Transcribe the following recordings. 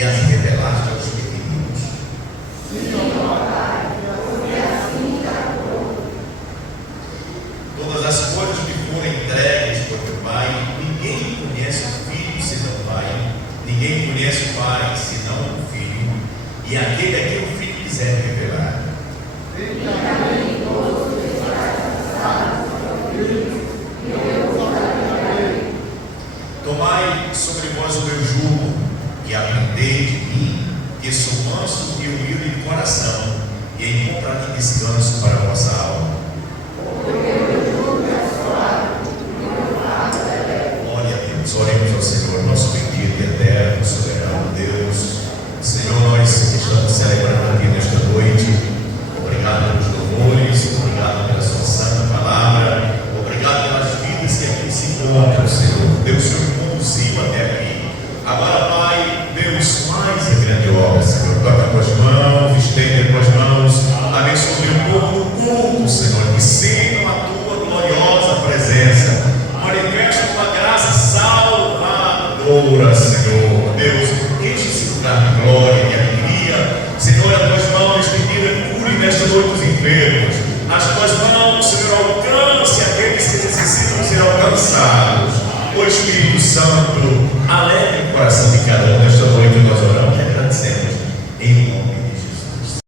e as revelaste aos pequeninos. Todas as coisas que foram entregues por teu Pai, ninguém conhece o Filho senão o Pai, ninguém conhece o Pai senão o Filho, e aquele a quem o Filho quiser revelar. Tomai sobre vós o meu jugo e aprendei de mim, que sou manso e humilde de coração, e encontrarei descanso para a vossa alma. Glória a Deus. Oremos ao Senhor, nosso bendito e eterno, soberano Deus. Senhor, nós estamos celebrando aqui nesta noite. Obrigado pelos louvores, obrigado pela sua santa palavra, obrigado pelas vidas que aqui se encontram, Senhor. Deus, Senhor, conduziu até aqui. Agora, Pai, Deus, mais a grande obra, Senhor. Toca tuas mãos, estende tuas mãos, abençoe o povo do culto, Senhor, que sintam a tua gloriosa presença. Manifesta uma graça salvadora, Senhor. Deus, enche esse lugar de glória e alegria. Senhor, as tuas mãos estendidas, cure nesta noite os enfermos. As tuas mãos, Senhor, alcance aqueles que necessitam ser alcançados. O Espírito Santo, alegre o coração de cada um. Nesta noite nós oramos e agradecemos em nome de Jesus.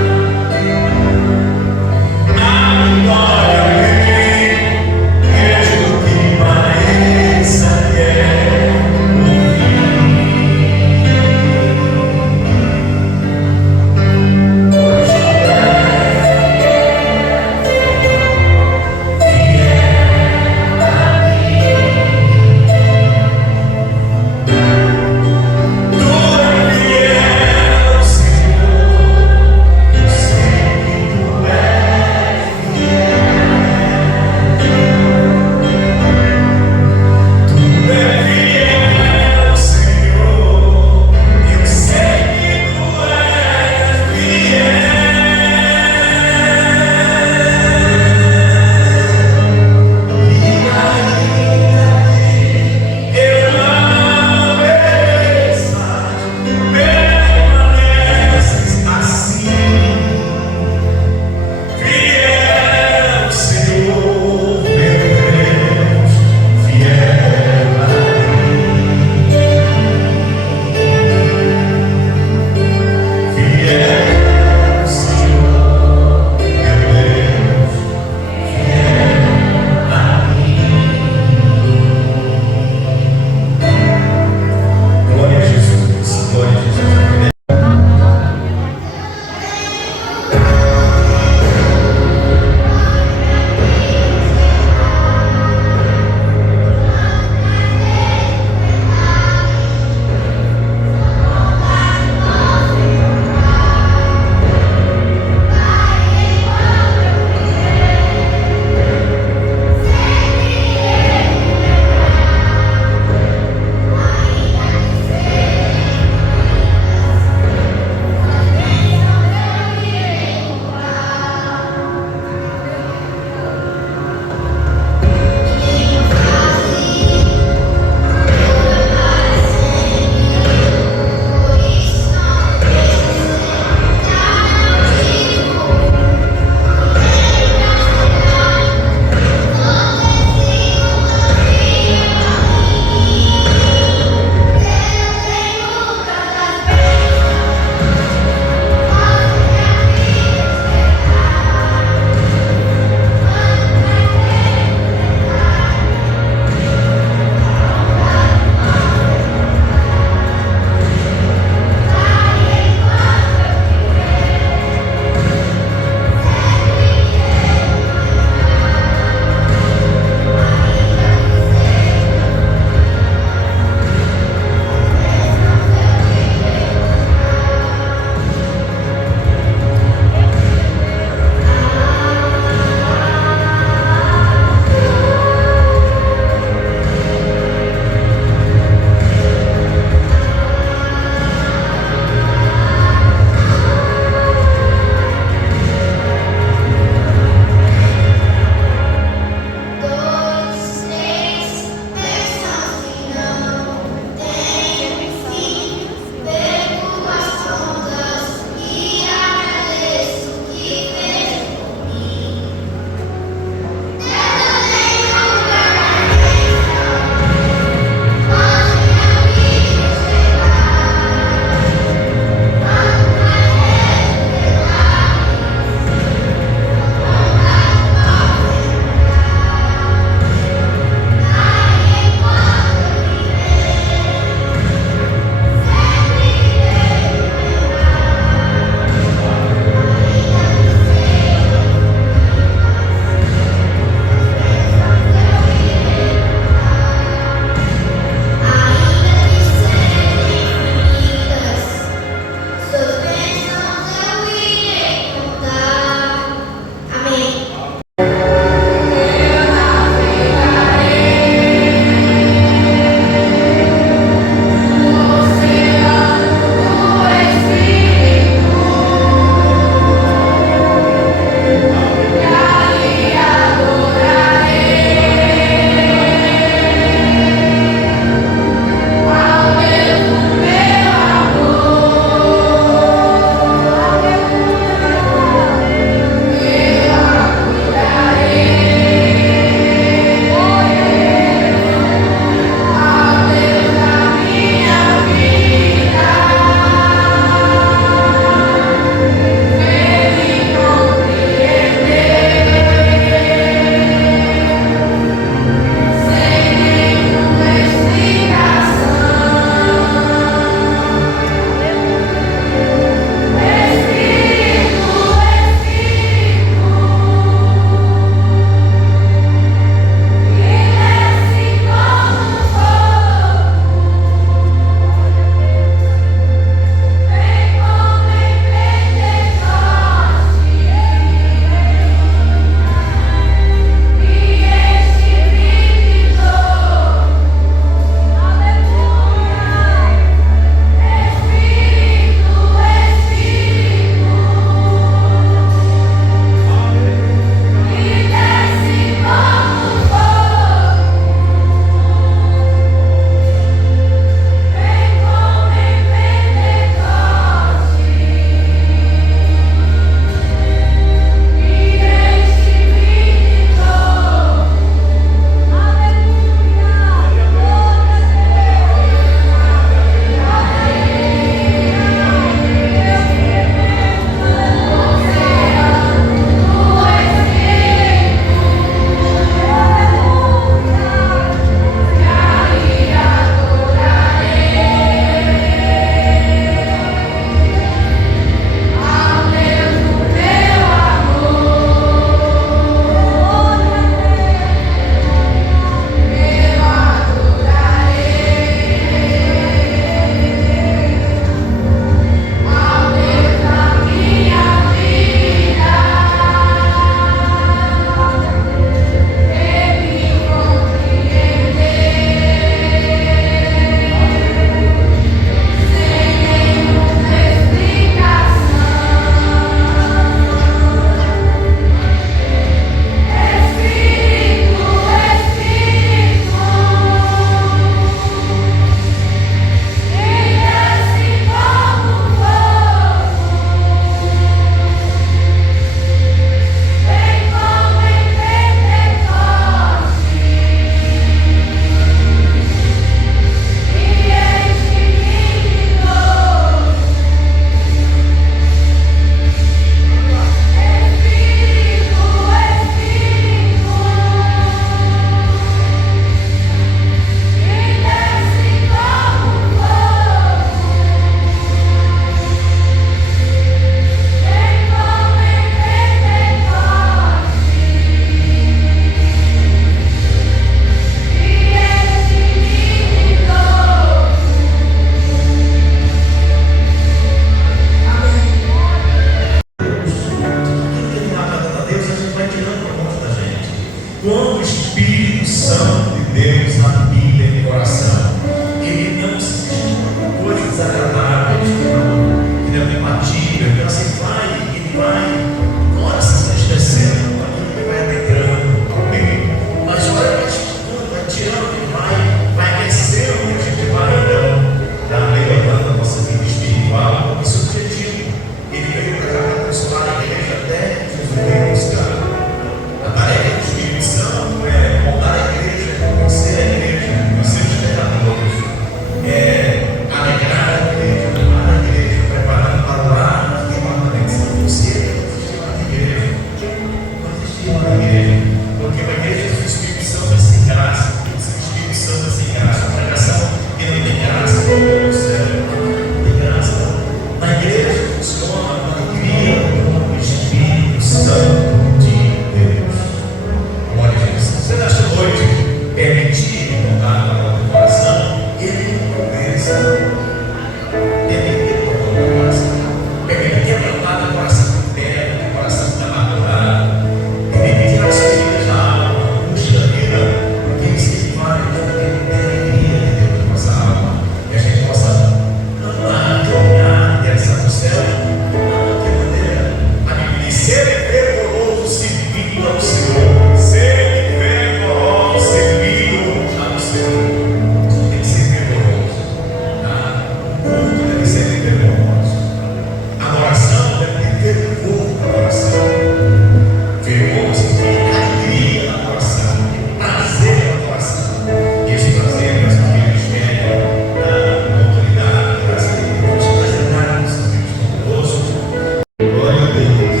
Glória a Deus.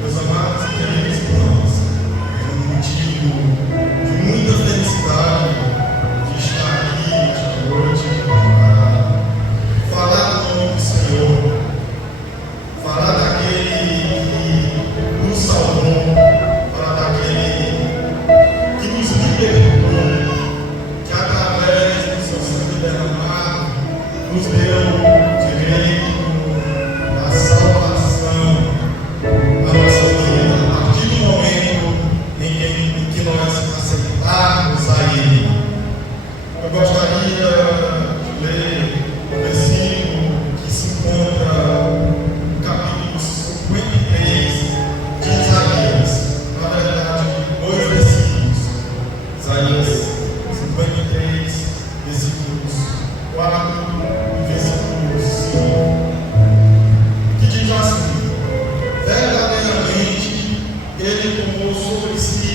Meus amados e queridos irmãos, é um motivo de muita felicidade de estar aqui esta noite para falar do nome do Senhor, falar daquele que nos salvou, falar daquele que nos libertou, que através do seu sangue derramado nos deu direito à salvação da nossa vida, a partir do momento em que nós aceitarmos a Ele. Eu gostaria de ler um versículo que se encontra no capítulo 53 de Isaías, na verdade, dois versículos. Isaías 53, versículos 4 e versículo 5, que diz assim: verdadeiramente Ele tomou sobre si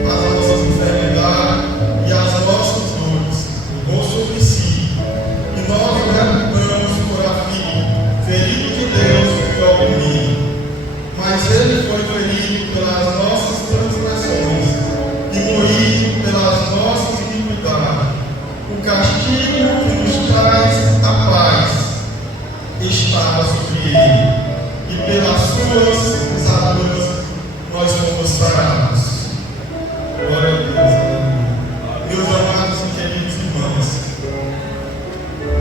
as nossas enfermidades e as nossas dores, tomou sobre si, e nós o reputamos por ferido de Deus e oprimido. Mas Ele foi ferido pelas nossas transgressões e moído pelas nossas iniquidades. O castigo que nos traz a paz estava sobre Ele, e pelas suas pisaduras nós fomos sarados. Glória a Deus. Meus amados e queridos irmãos,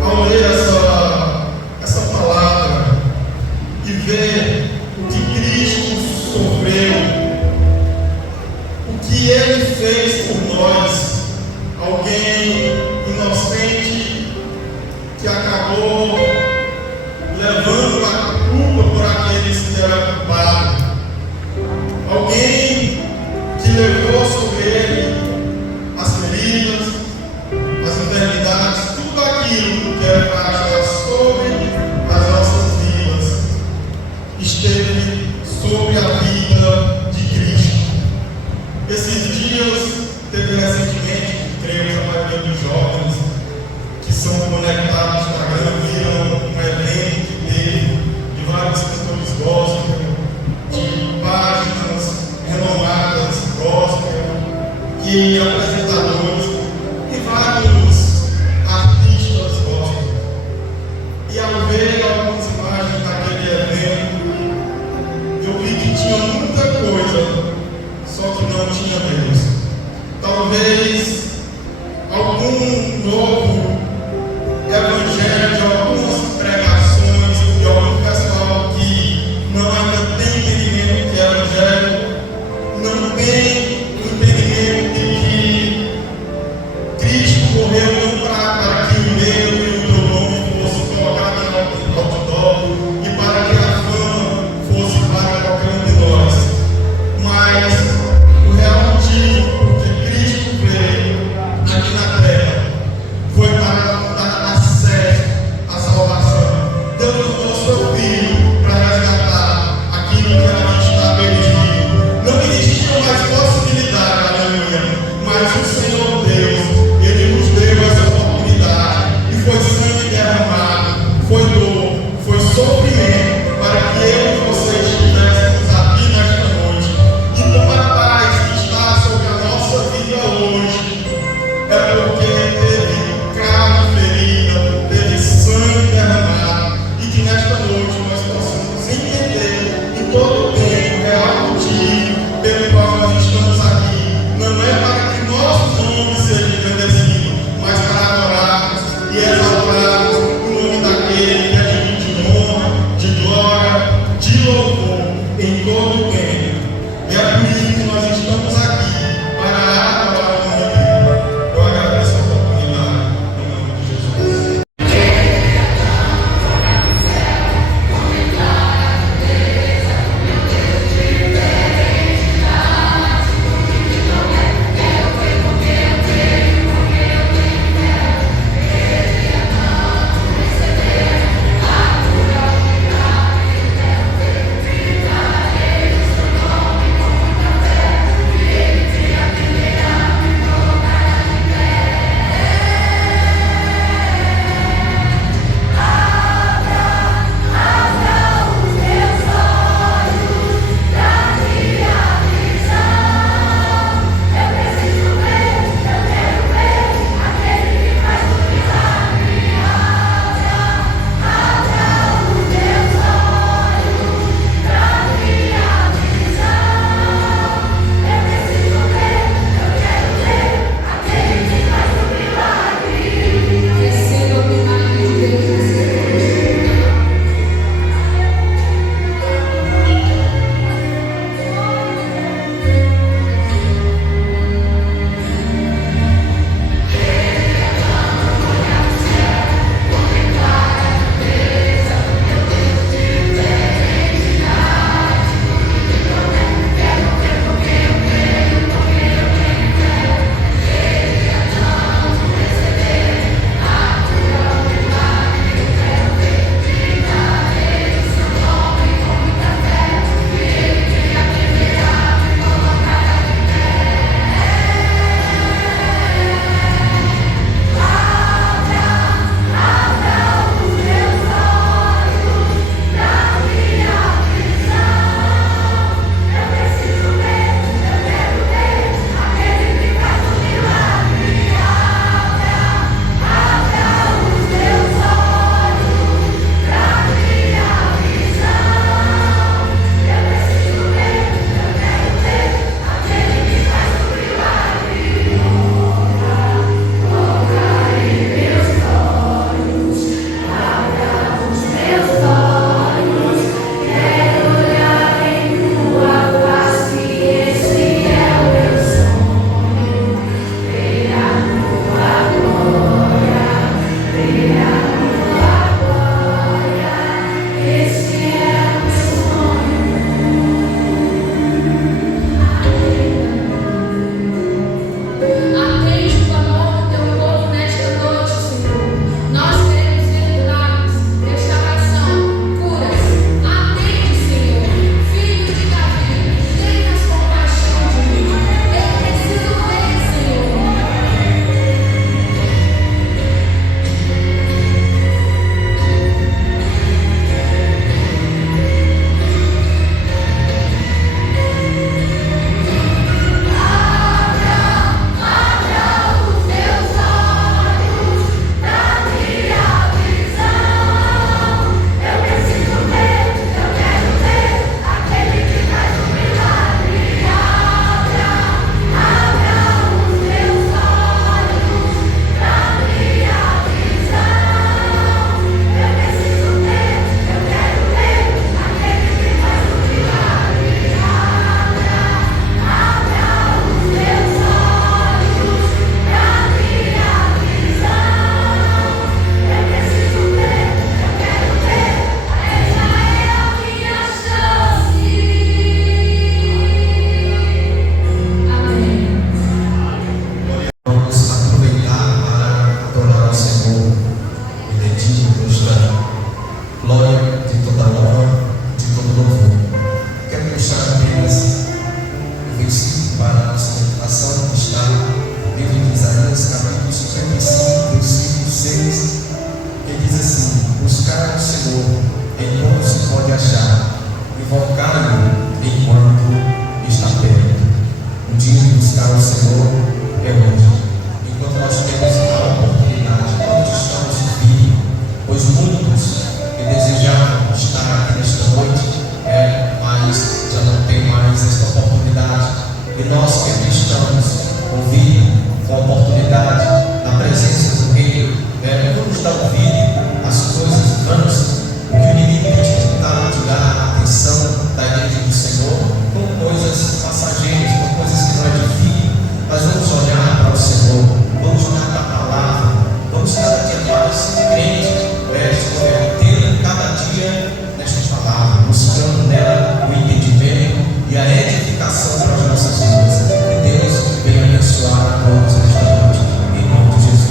ao ler essa palavra e ver o que Cristo sofreu, o que Ele fez por nós, alguém inocente que acabou levando a culpa por aqueles que eram culpados, alguém que levou sobre ele as feridas, as enfermidades, tudo aquilo que era para estar sobre as nossas vidas, esteve sobre a vida de Cristo. Esses dias teve recentemente, creio, a maioria dos jovens que são conectados no Instagram viram um evento que teve de vários cantores gospel, de páginas renomadas gospel e apresentadores e vários artistas gospel. E ao ver algumas imagens daquele evento, eu vi que tinha muita coisa, só que não tinha Deus. Talvez algum novo evangelho de algumas pregações de algum pessoal que não ainda tem entendimento que é evangelho, não tem o entendimento de que Cristo morreu não para que o meu e o teu nome fosse colocado em outdoor e para que a fama fosse para qualquer um de nós, mas o real motivo porque Cristo veio está perto. O dia de buscar o Senhor é hoje. Enquanto nós temos a oportunidade, todos estamos firmes, pois muitos que desejavam estar aqui nesta noite, mas já não tem mais esta oportunidade. E nós que aqui estamos ouvindo com a oportunidade na presença do Rei, vamos dar ouvido às coisas vãs, o que o inimigo tem tentado tirar a atenção da igreja do Senhor com coisas passageiras, com coisas que não edificam. Mas vamos olhar para o Senhor, vamos olhar para a palavra, vamos cada dia mais ser crentes, convertendo cada dia nesta palavra, buscando nela o entendimento e a edificação para as nossas vidas. Que Deus venha abençoar a todos nesta noite, em nome de Jesus.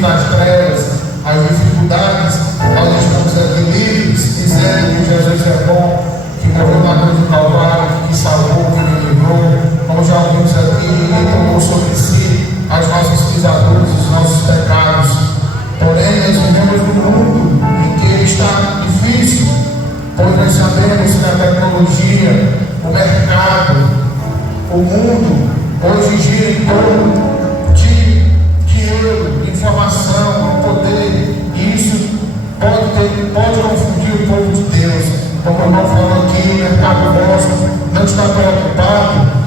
das trevas, as dificuldades, nós estamos aqui livres, dizendo que Jesus é bom, que morreu na cruz do Calvário, que salvou, que me livrou, como já ouvimos aqui, Ele tomou sobre si as nossas pisaduras, os nossos pecados. Porém, nós vivemos num mundo tecnologia, o mercado, o mundo hoje gira em torno de dinheiro, de informação, de poder, e isso pode confundir o povo de Deus. Como o irmão falou aqui, o mercado nosso não está preocupado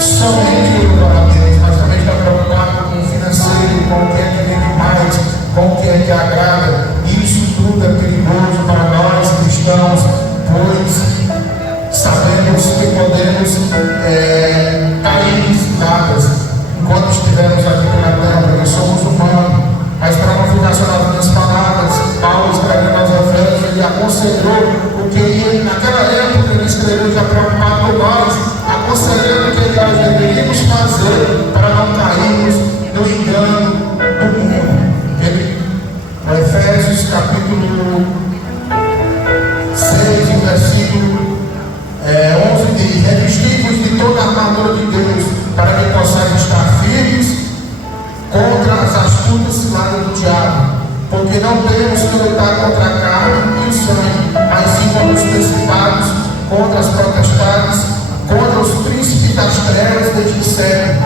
somente em louvar a Deus, mas também está preocupado com o financeiro, com o que é que vende mais, com o que é que agrada. Isso tudo é perigoso para nós cristãos, pois sabemos que podemos cair em ciladas enquanto estivermos aqui pela terra, porque somos humanos. Mas para não ficar só nas minhas palavras, Paulo escrevendo aos Efésios, ele aconselhou o que ele, naquela época, ele escreveu já preocupado com nós, aconselhando o que nós deveríamos fazer para não cairmos no engano do mundo. Efésios capítulo 6, versículo 11 diz: revestivos de toda a armadura de Deus, para que possais estar firmes contra as astutas ciladas do diabo, porque não temos que lutar contra a carne e o sangue, mas sim contra os principados, contra as potestades, contra os príncipes das trevas deste século,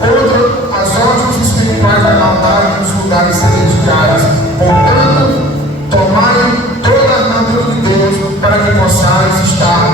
contra as ordens espirituais da maldade nos lugares celestiais. Portanto, tomai toda a armadura de Deus, para que possais estar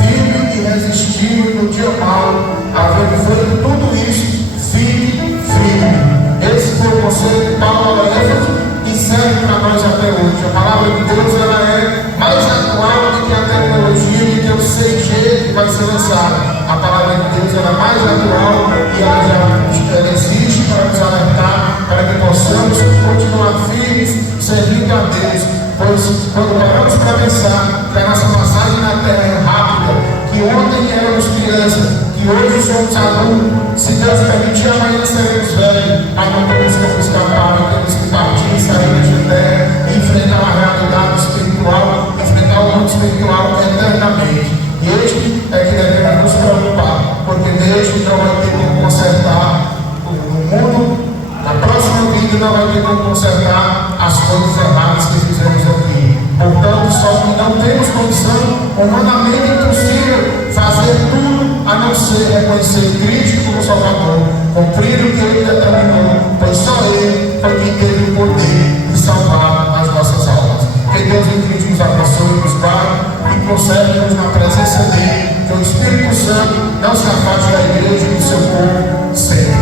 firme e resistir no dia mau, havendo feito tudo isso, fique firme. Esse foi o conselho de Paulo a Éfeso e serve para nós até hoje. A palavra de Deus ela é mais atual do que a tecnologia e que o 6G que vai ser lançado. A palavra de Deus ela é mais atual e ela existe para nos alertar, para que possamos continuar firmes, servindo a Deus. Pois quando paramos para pensar que a nossa passagem na terra é rápida, que ontem éramos crianças, que hoje somos adultos, se Deus permitir, amanhã seremos velhos, mas não temos como escapar, não temos que partir, sair da terra e enfrentar a realidade espiritual, enfrentar o mundo espiritual eternamente. E este é que devemos nos preocupar, porque Deus não vai ter como consertar o mundo, na próxima vida não vai ter como consertar as coisas erradas que fizemos aqui. Portanto, só que não temos condição, humanamente impossível, fazer tudo a não ser reconhecer Cristo como Salvador, cumprir o que Ele determinou, pois só Ele foi quem teve o poder de salvar as nossas almas. Que Deus em Cristo nos abençoe, nos guarde e conserve-nos na presença dEle, que o Espírito Santo não se afaste da igreja e do seu povo sempre.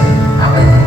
Amém.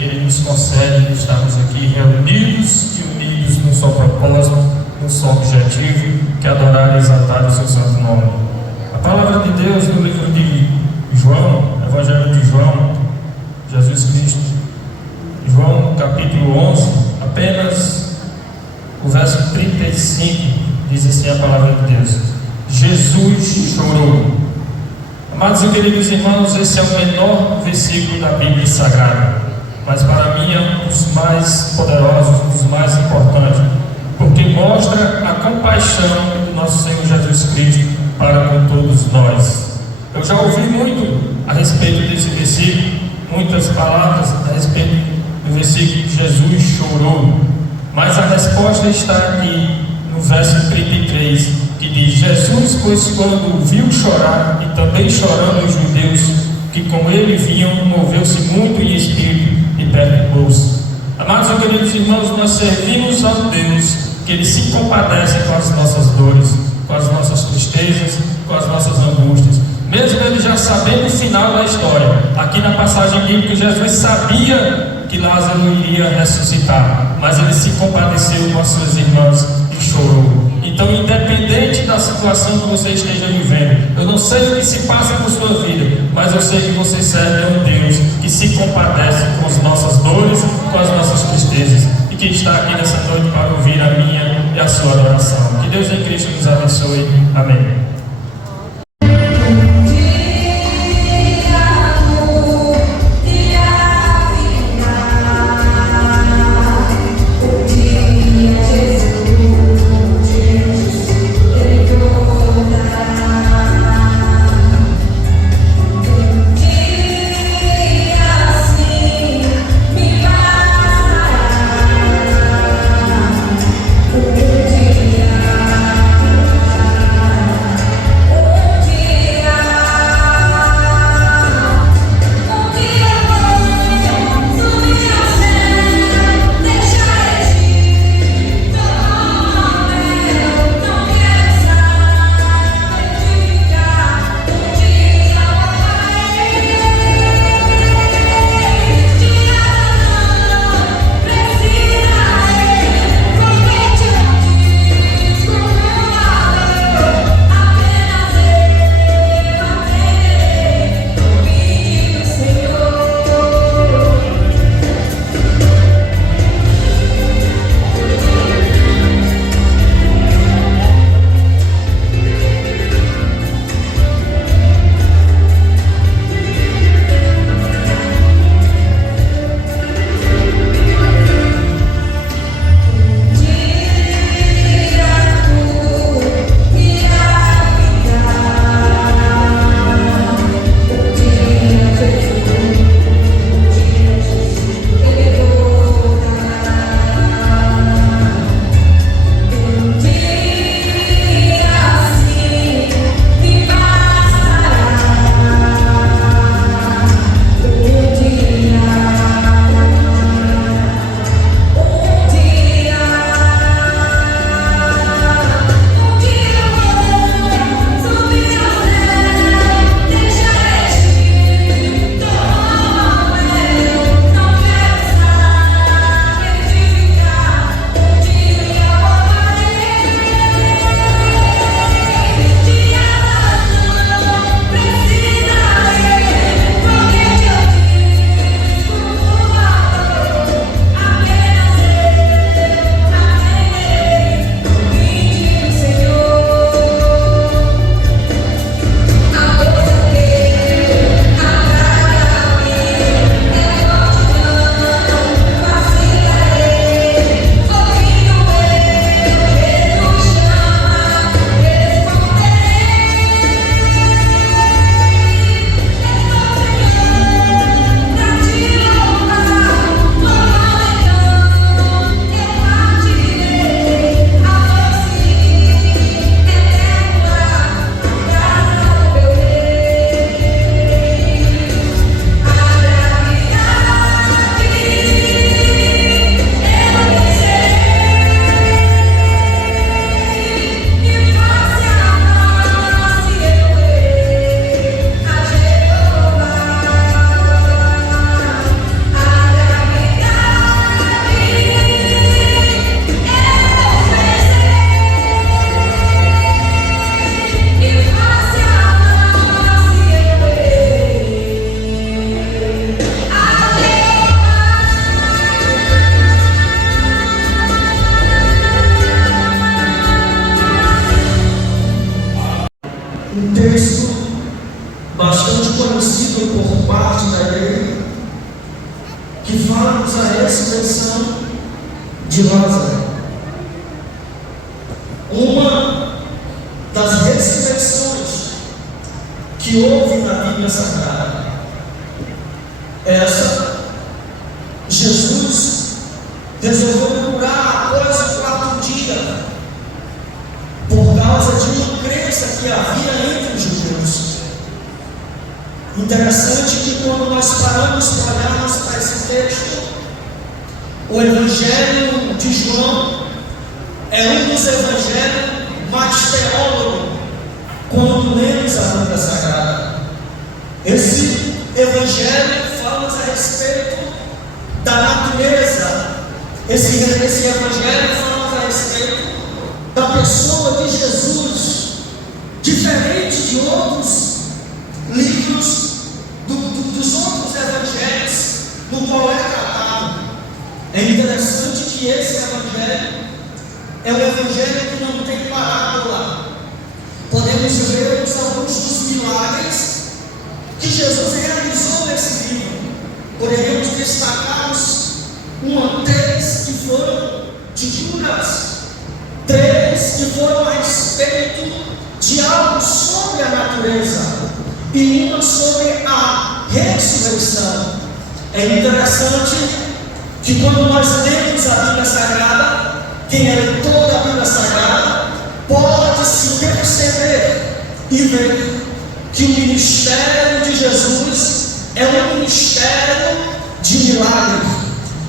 que Ele nos concede de estarmos aqui reunidos e unidos num só propósito, num só objetivo, que é adorar e exaltar o seu santo nome. A palavra de Deus no livro de João, Evangelho de João, Jesus Cristo, João capítulo 11, apenas o verso 35, diz assim a palavra de Deus: Jesus chorou. Amados e queridos irmãos, esse é o menor versículo da Bíblia Sagrada, mas para mim é um dos mais poderosos, um dos mais importantes, porque mostra a compaixão do nosso Senhor Jesus Cristo para com todos nós. Eu já ouvi muito a respeito desse versículo, muitas palavras a respeito do versículo que Jesus chorou, mas a resposta está aqui no verso 33, que diz: Jesus, pois quando viu chorar e também chorando os judeus que com ele vinham, moveu-se muito em espírito e perturbou-se. Amados e queridos irmãos, nós servimos a Deus que Ele se compadece com as nossas dores, com as nossas tristezas, com as nossas angústias. Mesmo Ele já sabendo o final da história, aqui na passagem bíblica, Jesus sabia que Lázaro iria ressuscitar, mas Ele se compadeceu com as suas irmãs e chorou. Então, independente da situação que você esteja vivendo, eu não sei o que se passa por sua vida, mas eu sei que você serve a um Deus que se compadece com as nossas dores, com as nossas tristezas, e que está aqui nessa noite para ouvir a minha e a sua adoração. Que Deus em Cristo nos abençoe. Amém. que fala-nos a ressurreição de Lázaro. Uma das ressurreições que houve na Bíblia Sagrada, essa, Jesus resolveu curar após o quarto dia, por causa de uma crença que havia entre os judeus. Interessante que quando nós paramos para olharmos para esse texto, o Evangelho de João é um dos evangelhos mais teólogos quando lemos a Bíblia Sagrada. Esse Evangelho fala-nos a respeito da natureza. Esse Evangelho fala-nos a respeito da pessoa de Jesus, diferente de outros livros dos outros evangelhos no qual é tratado. É interessante que esse evangelho é um evangelho que não tem parábola. Podemos ver alguns dos milagres que Jesus realizou nesse livro. Poderíamos destacar três que foram de curas, três que foram a respeito de algo sobre a natureza e uma sobre a ressurreição. É interessante que quando nós lemos a Bíblia Sagrada, quem é leitor da Bíblia Sagrada pode se perceber e ver que o ministério de Jesus é um ministério de milagre.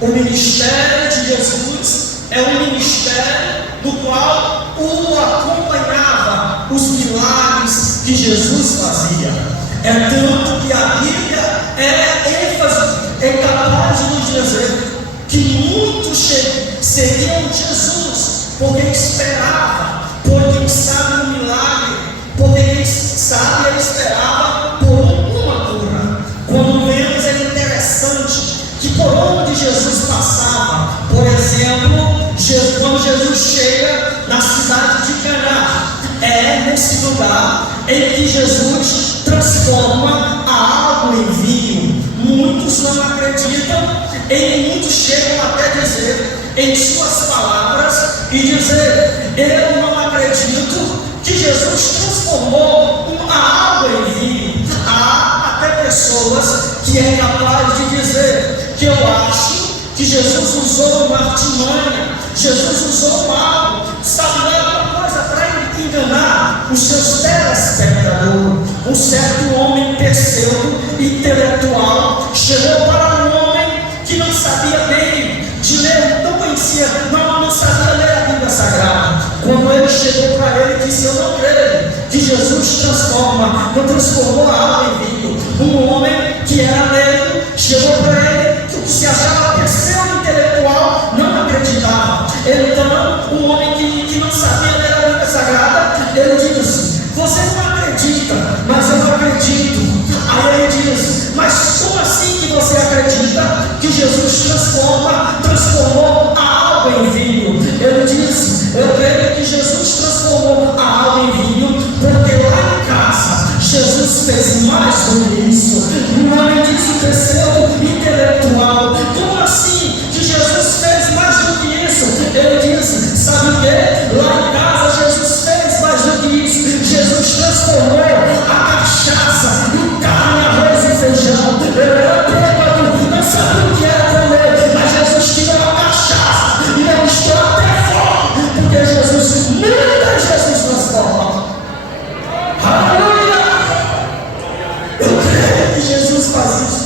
O ministério de Jesus é um ministério do qual o acompanhava os milagres que Jesus fazia. É tanto que a Bíblia é capaz de nos dizer que muitos seguiam Jesus porque esperava, porque quem sabe um milagre, porque quem sabe ele esperava por uma cura. Quando vemos, é interessante que por onde Jesus passava, por exemplo, quando Jesus chega na cidade de Caná, é nesse lugar em que Jesus transforma a água em vinho. Muitos não acreditam, e muitos chegam até dizer em suas palavras e dizer: eu não acredito que Jesus transformou a água em vinho. Há até pessoas que é capaz de dizer que eu acho que Jesus usou uma artimanha, Jesus usou algo, sabe, alguma coisa para enganar os seus telespectadores. Um certo homem pseudo intelectual chegou para um homem que não sabia bem de ler, não conhecia, não sabia ler a Bíblia Sagrada. Quando ele chegou para ele, disse: eu não creio que Jesus não transformou a água em vinho. Um homem que era leigo chegou para ele, que se achava pseudo intelectual, não acreditava. Então, um homem que não sabia ler a Bíblia Sagrada, ele disse: você não acredita, mas eu não acredito. Aí ele diz: mas como assim que você acredita que Jesus transformou a água em vinho? Ele diz: eu creio que Jesus transformou a água em vinho, porque lá em casa Jesus fez mais do que isso. O homem disse: pseudo intelectual, como assim que Jesus fez mais do que isso? Ele disse: sabe o que? Lá em casa Jesus fez mais do que isso. Jesus transformou a cachaça em carne, arroz e feijão. Eu era bêbado, não sabia o que era comer, mas Jesus tirou a cachaça e eu estou até fome, porque Jesus muda, Jesus transforma. Aleluia! Eu creio que Jesus faz isso.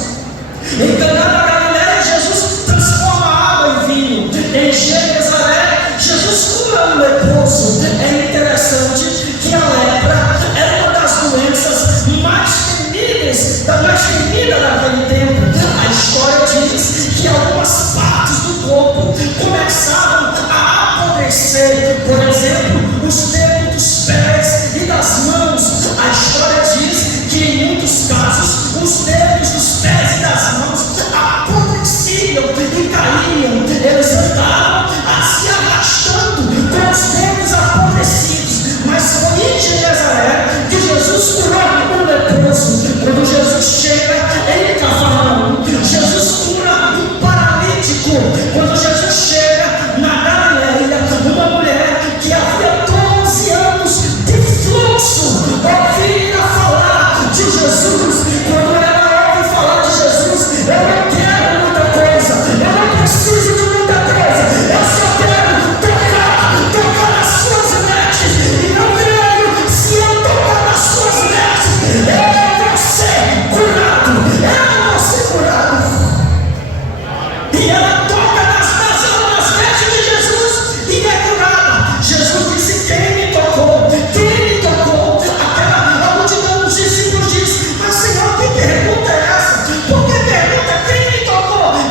Em Caná da Galileia, Jesus transforma a água em vinho. Em Genezaré, Jesus cura um leproso. É interessante que a lepra era uma das doenças mais temidas daquele tempo. A história diz que algumas partes do corpo começavam a apodrecer. Por exemplo, os dedos dos pés e das mãos. A história diz que em muitos casos os dedos dos pés e das mãos apodreciam e caíam. Eles andavam se arrastando com os dedos apodrecidos. Mas foi em Genezaré que Jesus curou um leproso. Quando Jesus chega em Cafarnaum, Jesus cura um pai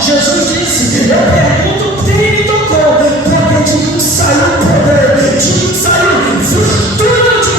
Jesus disse: eu pergunto quem me tocou, porque de mim saiu poder, de mim saiu virtude.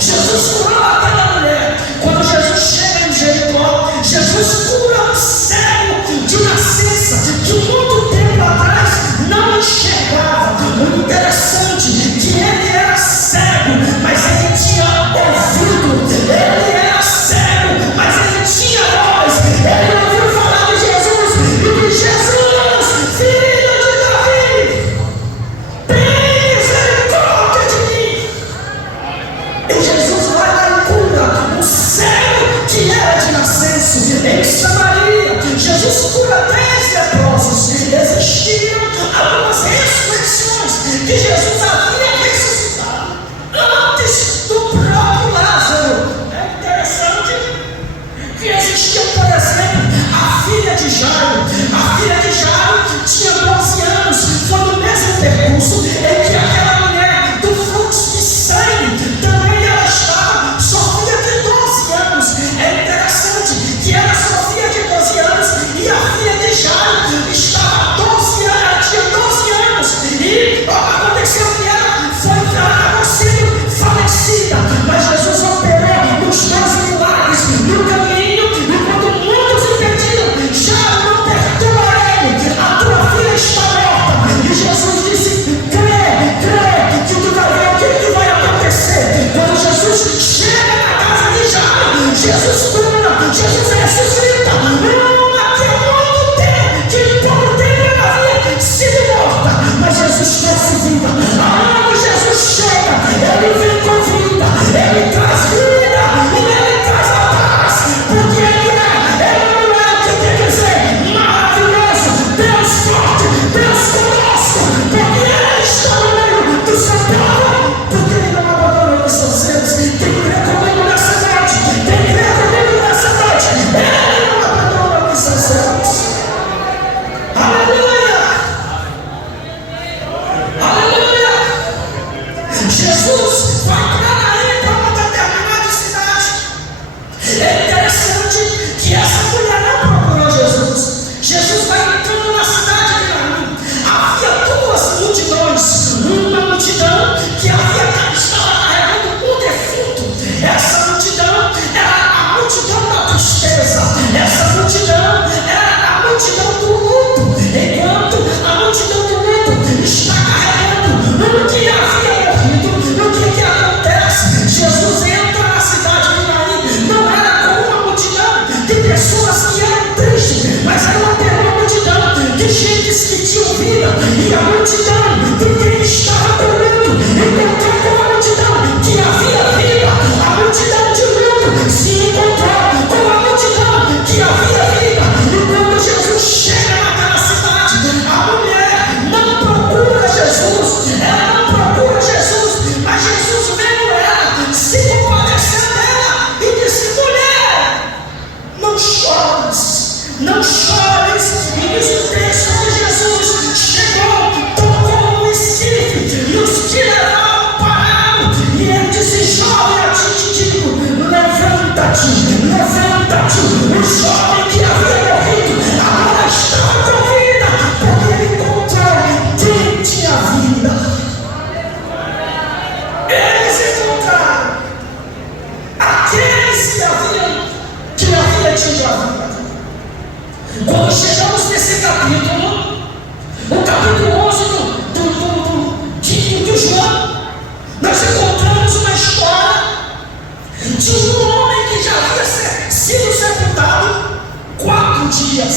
Jesus curou aquela mulher. Quando Jesus chega em Jericó, Jesus cura um cego de nascença que muito tempo atrás não enxergava. O interessante é que ele era cego, mas ele tinha ouvido. Ele era cego, mas ele tinha voz. Ele ouviu falar de Jesus e de Jesus, filho de Davi, tem misericórdia de mim. E Jesus vai lá e cura um cego que era de nascença em Samaria. Jesus cura 10 leprosos. Existiram algumas ressurreições que Jesus havia ressuscitado antes do próprio Lázaro. É interessante que existia, por exemplo, a filha de Jairo. A filha de Jairo tinha 12 anos. Foi no mesmo percurso em que aquela mulher do fluxo de sangue também ela estava, sofria de 12 anos. É interessante que ela sofria de 12 anos e a filha de Jairo estava 12 anos, ela tinha 12 anos. E aconteceu que ela acabou sendo falecida, mas Jesus operou os 12 milagres no caminho, enquanto muitos impediram. Já não perdoa ele, a tua filha está morta. E Jesus disse: crê, que tu vai ver o que vai acontecer. Quando Jesus chega na casa de Jairo, Jesus cura, Jesus ressuscita uma que há muito tempo, que pouco tempo ela havia sido morta, mas Jesus trouxe vida. Aonde Jesus chega, ele vem com vida, ele traz vida e ele traz a paz, porque ele não é o que quer dizer maravilhoso, Deus forte, Deus conosco, porque ele está no meio do seu povo, porque ele não abandonou os seus erros. Tem que crer comigo nessa noite, tem que crer comigo nessa noite, ele não abandonou os seus erros. Aleluia! Aleluia! Jesus vai para uma determinada cidade. É interessante que essa mulher não procurou Jesus. Jesus vai entrando na cidade de Naim. Havia duas multidões. Uma multidão que estava carregando um defunto. Essa multidão era a multidão da tristeza. Essa multidão era a multidão do luto. Enquanto a multidão do luto está carregando um que havia morrido, o que acontece? Jesus entra na cidade de Naim. Não era como uma multidão de pessoas que eram tristes, mas era uma multidão de gentes que tinham vida. E a multidão de quem estava com luto encontrou com a multidão que havia vida. A multidão de luto se encontrou com a multidão que havia vida. E quando Jesus chega naquela cidade, a mulher não procura Jesus, ela não procura Jesus, mas Jesus veio ela, se compadeceu dela e disse: mulher, não chores, não chores. E diz o texto que Jesus chegou, tocou no esquife e os que levavam pararam. E ele disse: jovem, a ti te digo, levanta-te, levanta-te. O jovem que havia morrido agora estava com vida, porque ele encontrou quem tinha vida. Eles encontraram aqueles que havia tido a vida. Quando chegamos nesse capítulo, o capítulo 11 de João, nós encontramos uma história de um homem que já havia sido sepultado 4 dias.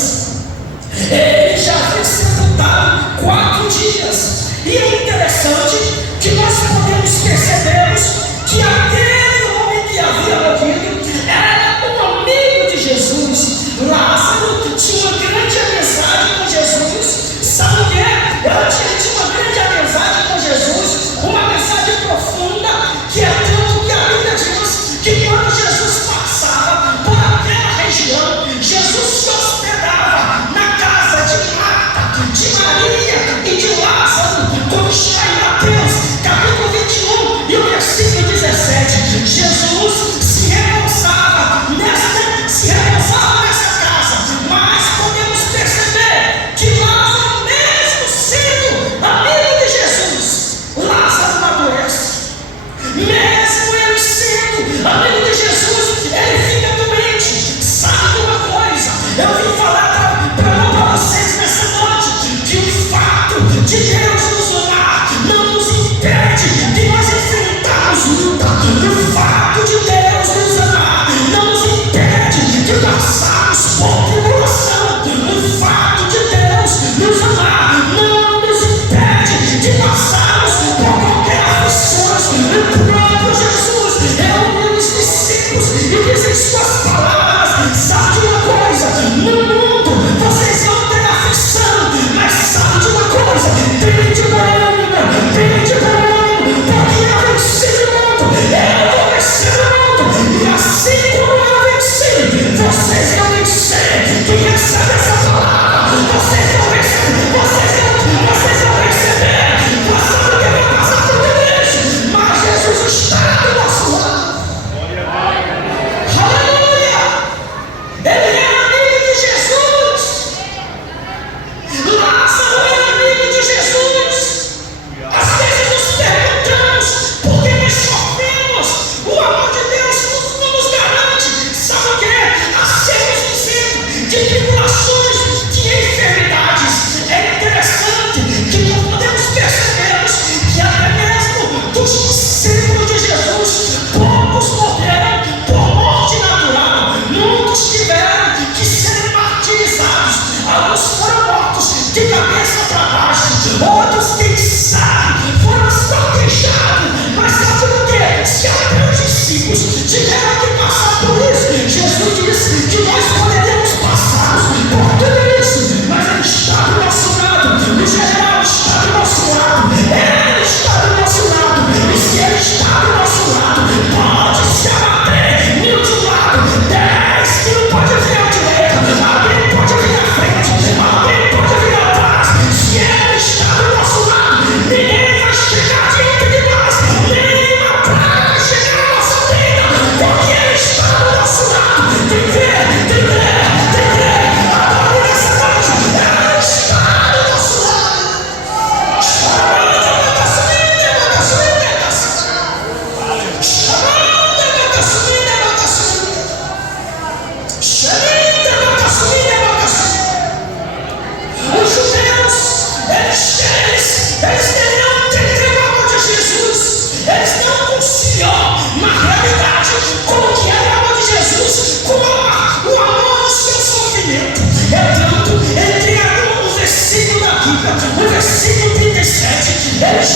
Ele já havia sepultado 4 dias. E é interessante que nós podemos percebermos que aquele homem que havia morrido era um amigo de Jesus. Lázaro tinha uma grande amizade com Jesus. Sabe o que é? Ela tinha uma grande amizade com Jesus, uma amizade profunda, que é tanto que a Bíblia diz que quando Jesus passava por aquela região, Jesus se hospedava na casa de Marta, de Maria e de Lázaro. Quando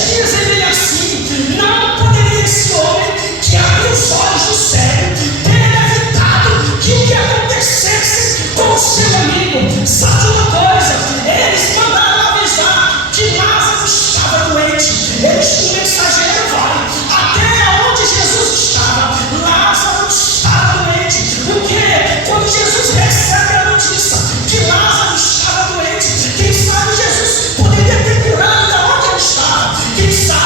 dias ele é assim. Não poderia esse homem que abriu os olhos do cego ter evitado que o que acontecesse com o seu amigo. Sabe uma coisa? Eles mandaram avisar que Lázaro estava doente. Eles, o mensageiro vai até onde Jesus estava. Lázaro estava doente. O que? Quando Jesus recebe a notícia que Lázaro estava doente, quem sabe Jesus poderia ter curado da onde ele estava. Quem sabe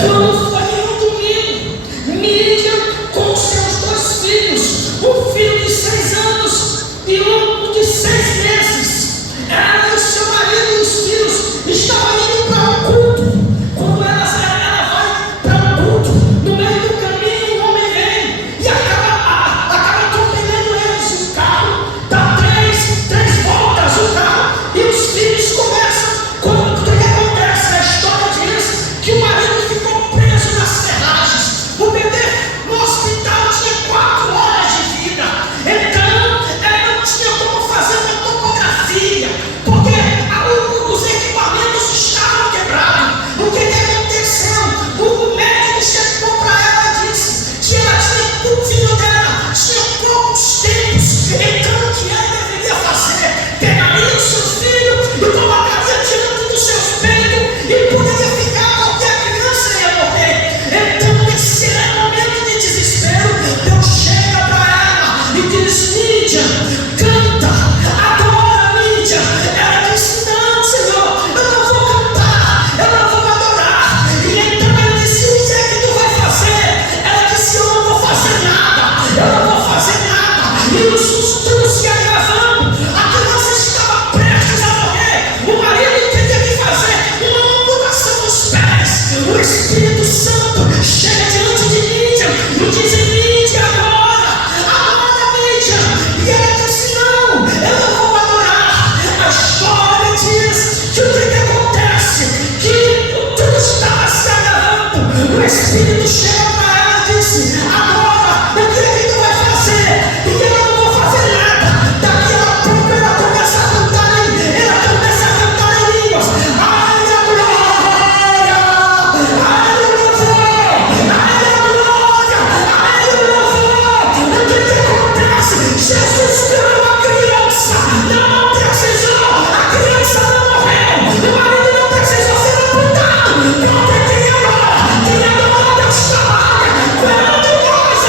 Quando foi no domingo, Miriam com seus 2 filhos, um filho de 6 anos e um de 6 meses. Ela e o seu marido e os filhos estavam indo para o culto. Quando ela vai para o culto, no meio do caminho um homem vem e acaba atropelando eles. O carro dá 3 voltas, o carro, e os filhos começam. O que acontece? A história diz que o marido ficou preso nas ferragens. O bebê no hospital tinha 4 horas de vida. Então, ela não tinha como fazer uma topografia, porque os equipamentos estavam quebrados. O que aconteceu? O médico chegou para ela e disse que ela tinha, o filho dela tinha poucos tempos. Então, o que ela deveria fazer? Pegaria o seu filho e colocaria diante dos seus peitos e poderia ficar, porque a criança ia morrer. Então, nesse momento de desespero, Deus chega para ela e diz: Lídia, canta, adora, Lídia. Ela disse: não, Senhor, eu não vou cantar, eu não vou adorar. E então ele disse: o que é que tu vai fazer? Ela disse: eu não vou fazer nada, eu não vou fazer nada. E o susto se agravando, a criança estava prestes a morrer. O marido teria que fazer uma amputação dos pés. O Espírito Santo chega diante de Lídia e diz: Lídia, adora, Lídia. E ela disse: não, eu não vou adorar. A história diz que o que acontece? Que tudo estava se agravando. O Espírito chega para ela e disse: agora, o que é que tu vai fazer? E eu não vou fazer nada. Daqui a pouco ela começa a cantar em línguas. Ai, a glória! Ai, o louvor! Ai, a glória! Ai, o louvor! O que acontece? Jesus criou a criança. Não precisou. A criança não morreu. O marido não precisou ser amputado. Porque quem adora Deus trabalha. Quando nós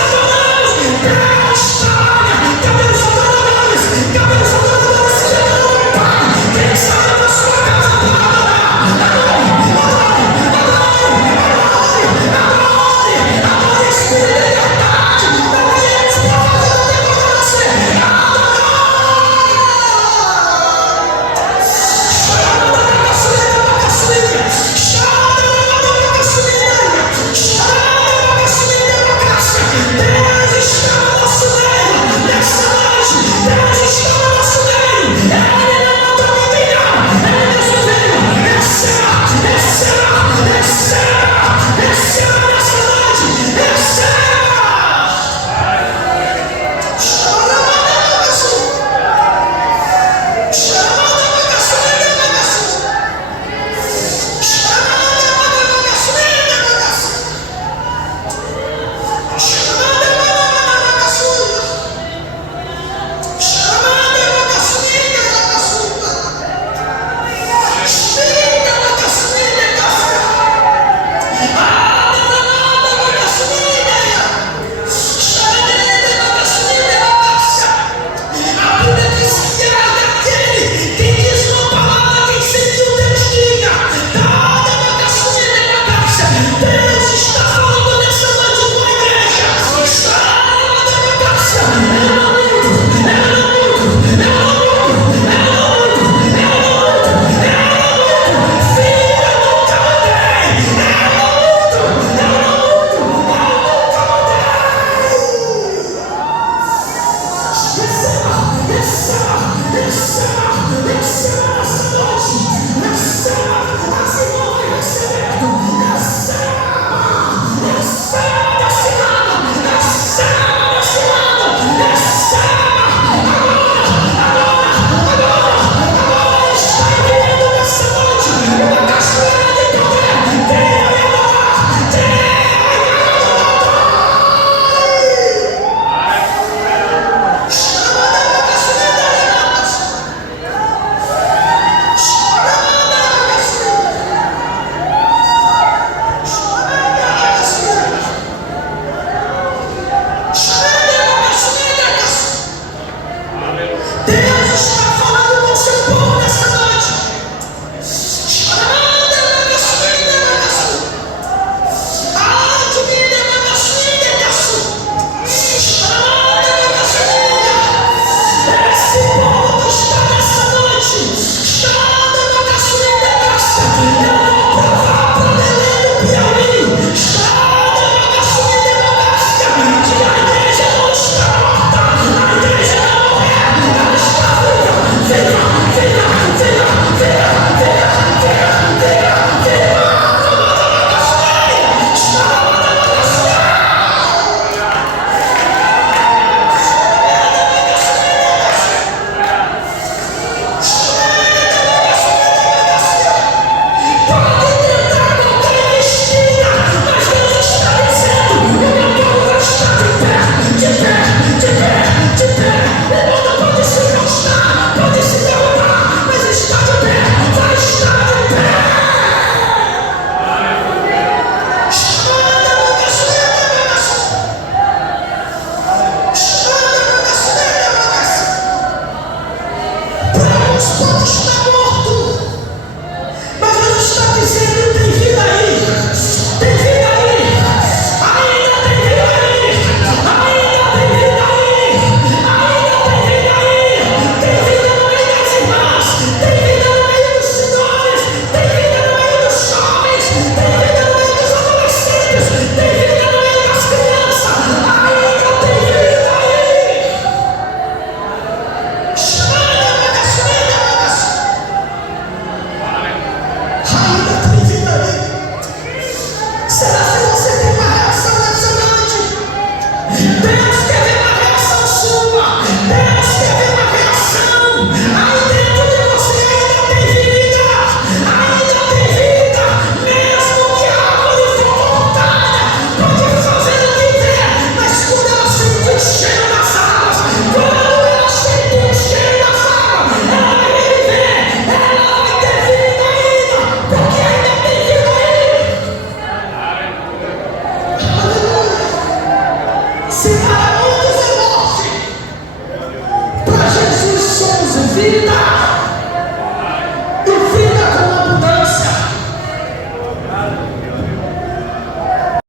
Será que você tem uma reação nessa noite? Deus quer ver uma reação sua. Deus quer ver uma reação. Aí dentro de você ainda tem vida. Ainda tem vida. Mesmo que a árvore for cortada, pode fazer o que quer. Mas quando ela sente o cheiro das águas, quando ela sente o cheiro das águas, ela vai viver. Ela vai ter vida ainda. Porque ainda tem vida aí. Se para muitos é morte, para Jesus somos vida.